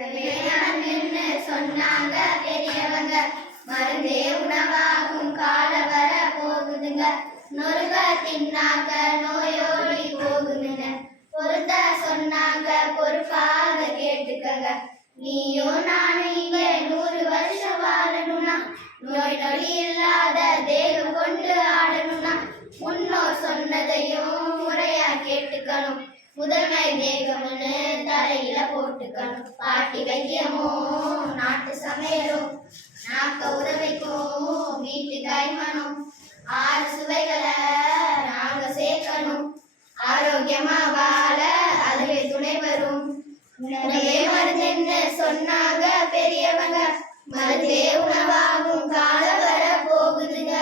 விளையாண்டுன்னு சொன்னாங்க பெரியவங்க. மருந்தே உணவாகும் கால வர போகுதுங்க. நொறுக தின்னாங்க நோயோடி போகுதுங்க. பொருத்த சொன்னாங்க பொறுப்பாக கேட்டுக்கங்க. நீயும் நானும் இங்க 100 வருஷம் வாழணும்னா, நோய் நொடி இல்லாத தேகம் கொண்டு ஆடணும்னா, முன்னோர் சொன்னதையும் முறையா கேட்டுக்கணும். முதன்மை தேகம்னு தலையில போட்டுக்கணும். பாட்டி வைத்தியமும் நாட்டு சமையலும் நாக்க உதவிக்கும் வீட்டு கைமனும் 6 சுவைகளை நாங்க சேர்க்கணும். ஆரோக்கியமா வாழ அதுவே துணை வரும். உணவே மருந்துன்னு சொன்னாங்க பெரியவங்க. மருந்தே உணவாகும் கால வர போகுதுங்க.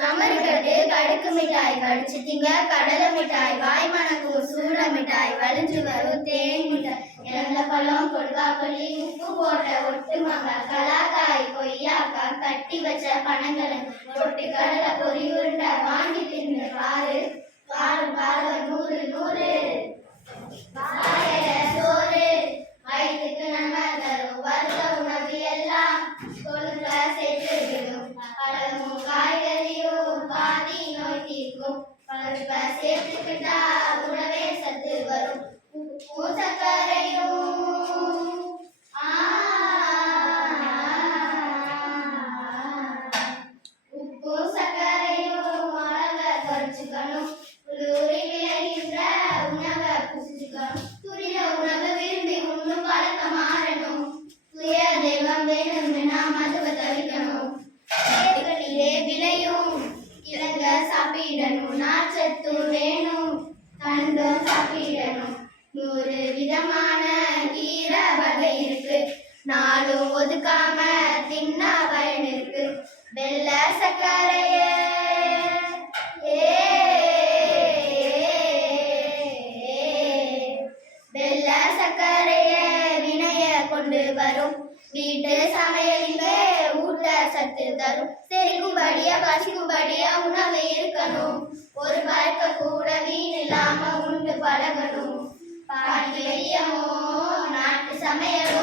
கமருக்கட்டு கடுக்கு மிட்டாய் கடிச்சிட்டிங்க. கடலை மிட்டாய் வாய் மணக்கும். சூட மிட்டாய் வலிஞ்சு வரும். தேன் மிட்டாய் இறந்த பழம் கொடுக்காப்புளி உப்பு போட்ட ஒட்டுமாங்க கலாக்காய் கொய்யாக்காய் கட்டி வச்ச பனங்களை தொட்டு கடலை பொறி உருண்டை வாங்கி தின்னு பாரு பாரு பாரு 100 100 சோறு வயிற்றுக்கு நன்மை தரும். வருத்த உணவு எல்லாம் கொழுக்க சேர்த்துவிடும். பழமும் காய்கறியும் பாதி நோய் தீர்க்கும். பருப்பை சேர்த்துக்கிட்டா உணவே சத்து வரும். உப்பு சர்க்கரையும் உப்பு சர்க்கரையும் அளவை குறைச்சிக்கணும். குளிரி விளைகின்ற உணவை புசிச்சுக்கணும். துரித உணவை விரும்பி உண்ணும் பழக்கம் மாறணும். சுய தெய்வம் வேணும்னா மதுவை தவிக்கணும். தேர்களிலே விளையும் கிழங்க சாப்பிடணும். நார்ச்சத்து வேணும் தண்டும் சாப்பிடணும். 100 விதமான கீரை வகை இருக்கு. நாளும் ஒதுக்காம தின்னா பயன் இருக்கு. வெள்ள சர்க்கரைய வெள்ள சர்க்கரைய வினைய கொண்டு வரும். வீட்டு சமையலிலே ஊட்ட சத்து தரும். செரிக்கும்படியா பசிக்கும்படியா உணவு இருக்கணும். ஒரு பழக்க கூட வீண் இல்லாம உண்டு பழகணும். பாட்டி வைத்தியமோ நாட்டு சமையலோ